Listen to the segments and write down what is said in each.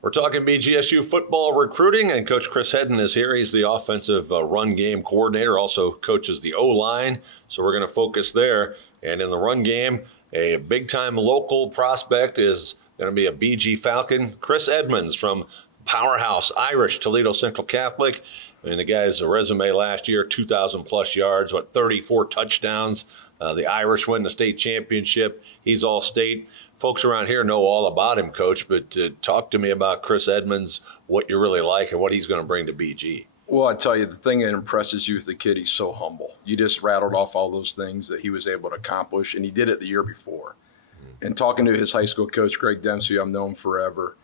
We're talking BGSU football recruiting, and Coach Chris Hedden is here. He's the offensive run game coordinator, also coaches the O-line, so we're going to focus there. And in the run game, a big-time local prospect is going to be a BG Falcon, Chris Edmonds from Powerhouse Irish Toledo Central Catholic. And the guy's resume last year, 2,000-plus yards, 34 touchdowns. The Irish win the state championship. He's all-state. Folks around here know all about him, Coach, but talk to me about Chris Edmonds, what you really like, and what he's going to bring to BG. Well, I tell you, the thing that impresses you with the kid, he's so humble. You just rattled off all those things that he was able to accomplish, and he did it the year before. And talking to his high school coach, Greg Dempsey, I've known forever,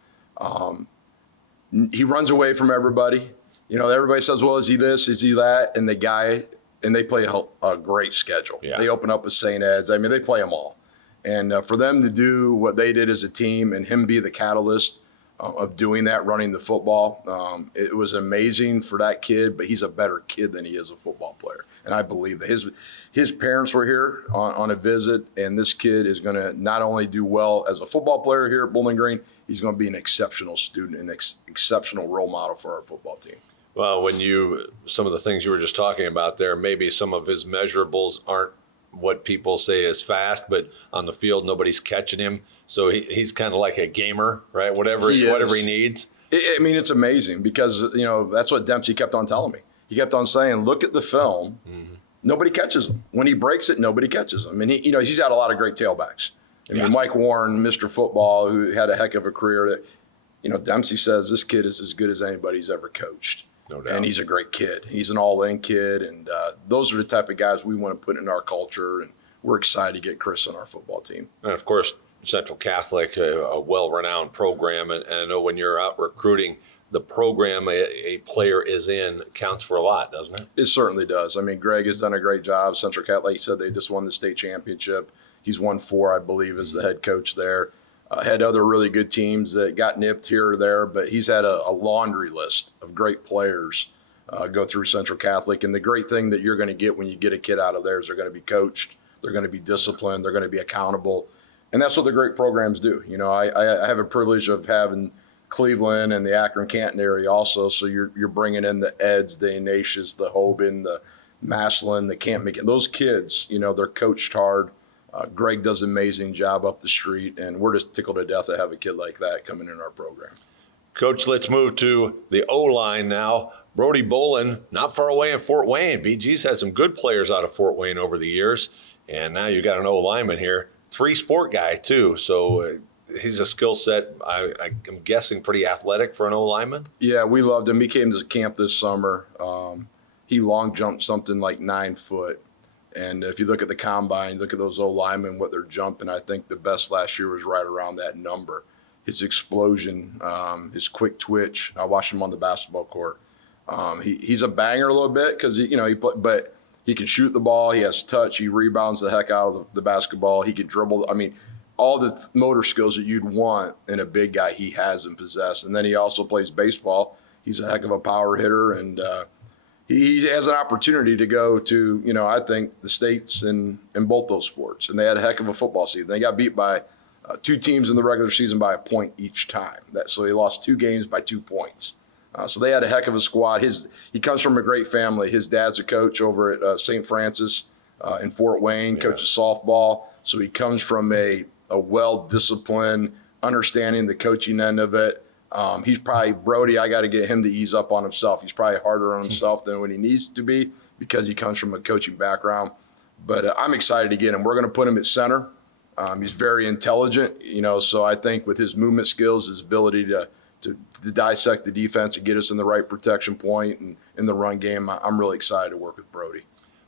he runs away from everybody. You know, everybody says, well, is he this, is he that? And they play a great schedule. Yeah. They open up with St. Ed's. I mean, they play them all. And for them to do what they did as a team and him be the catalyst of doing that, running the football, it was amazing for that kid, but he's a better kid than he is a football player. And I believe that his parents were here on a visit, and this kid is going to not only do well as a football player here at Bowling Green, he's going to be an exceptional student and exceptional role model for our football team. Well, some of the things you were just talking about there, maybe some of his measurables aren't what people say is fast, but on the field, nobody's catching him. So he's kind of like a gamer, right? Whatever he needs. I mean, it's amazing because, you know, that's what Dempsey kept on telling me. He kept on saying, look at the film. Mm-hmm. Nobody catches him. When he breaks it, nobody catches him. And he's had a lot of great tailbacks. I mean, Mike Warren, Mr. Football, who had a heck of a career, that, Dempsey says this kid is as good as anybody's ever coached. No doubt. And he's a great kid. He's an all-in kid, and those are the type of guys we want to put in our culture, and we're excited to get Chris on our football team. And, of course, Central Catholic, a well-renowned program, and I know when you're out recruiting, the program a player is in counts for a lot, doesn't it? It certainly does. I mean, Greg has done a great job. Central Catholic, like you said, they just won the state championship. He's won 4, I believe, as the head coach there. Had other really good teams that got nipped here or there, but he's had a laundry list of great players go through Central Catholic. And the great thing that you're going to get when you get a kid out of there is they're going to be coached, they're going to be disciplined, they're going to be accountable. And that's what the great programs do. You know, I have a privilege of having Cleveland and the Akron-Canton area also, so you're bringing in the Eds, the Ignatius, the Hoban, the Maslin, the Camp McKin. Those kids, they're coached hard. Greg does an amazing job up the street, and we're just tickled to death to have a kid like that coming in our program. Coach, let's move to the O-line now. Brody Bolin, not far away in Fort Wayne. BG's had some good players out of Fort Wayne over the years, and now you got an O-lineman here. 3-sport guy, too, so he's a skill set, I'm guessing, pretty athletic for an O-lineman? Yeah, we loved him. He came to camp this summer. He long jumped something like 9 foot. And if you look at the combine, look at those O-linemen, what they're jumping, I think the best last year was right around that number. His explosion, his quick twitch. I watched him on the basketball court. He's a banger a little bit because, but he can shoot the ball. He has touch. He rebounds the heck out of the basketball. He can dribble. I mean, all the motor skills that you'd want in a big guy, he has and possesses. And then he also plays baseball. He's a heck of a power hitter, and he has an opportunity to go to, I think, the states in both those sports. And they had a heck of a football season. They got beat by 2 teams in the regular season by a point each time. So they lost 2 games by 2 points. So they had a heck of a squad. He comes from a great family. His dad's a coach over at St. Francis in Fort Wayne, coaches softball. So he comes from a well-disciplined, understanding the coaching end of it. He's probably, Brody, I got to get him to ease up on himself. He's probably harder on himself than what he needs to be because he comes from a coaching background. But I'm excited to get him. We're going to put him at center. He's very intelligent, so I think with his movement skills, his ability to dissect the defense and get us in the right protection point and in the run game, I'm really excited to work with Brody.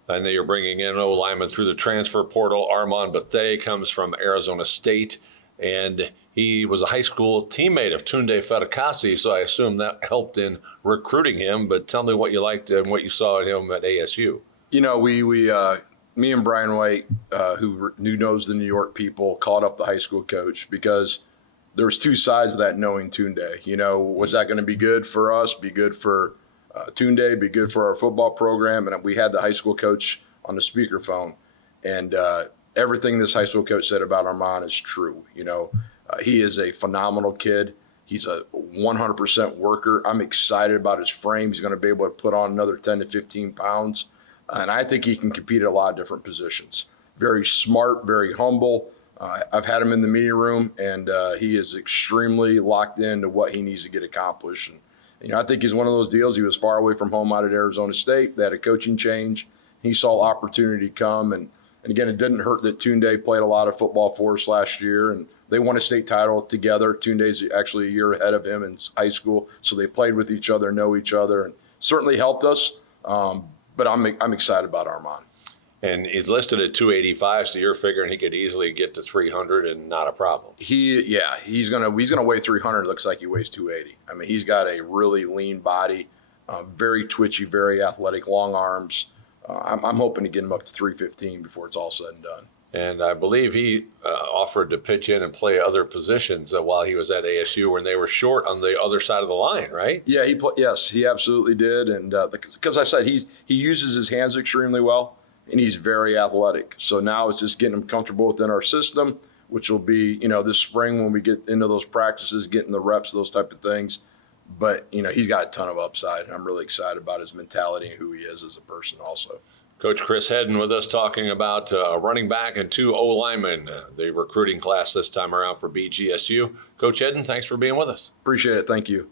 I know you're bringing in an O-lineman through the transfer portal. Armand Bethea comes from Arizona State, and he was a high school teammate of Tunde Fedekasi, so I assume that helped in recruiting him. But tell me what you liked and what you saw in him at ASU. Me and Brian White, who knows the New York people, called up the high school coach because there was 2 sides of that knowing Tunde. Was that going to be good for us, be good for Tunde, be good for our football program? And we had the high school coach on the speakerphone, and everything this high school coach said about Armand is true. He is a phenomenal kid. He's a 100% worker. I'm excited about his frame. He's going to be able to put on another 10 to 15 pounds. And I think he can compete at a lot of different positions. Very smart, very humble. I've had him in the meeting room, and he is extremely locked into what he needs to get accomplished. And I think he's one of those deals. He was far away from home out at Arizona State. They had a coaching change. He saw opportunity come, and again, it didn't hurt that Tunde played a lot of football for us last year, and they won a state title together. Tunde's actually a year ahead of him in high school, so they played with each other, know each other, and certainly helped us. But I'm excited about Armand. And he's listed at 285, so you're figuring he could easily get to 300 and not a problem. He's gonna weigh 300. Looks like he weighs 280. I mean, he's got a really lean body, very twitchy, very athletic, long arms. I'm hoping to get him up to 315 before it's all said and done. And I believe he offered to pitch in and play other positions while he was at ASU when they were short on the other side of the line, right? Yeah, yes, he absolutely did. And because I said he uses his hands extremely well, and he's very athletic. So now it's just getting him comfortable within our system, which will be, this spring when we get into those practices, getting the reps, those type of things. But, he's got a ton of upside, and I'm really excited about his mentality and who he is as a person also. Coach Chris Hedden with us talking about a running back and 2 O-linemen, the recruiting class this time around for BGSU. Coach Hedden, thanks for being with us. Appreciate it. Thank you.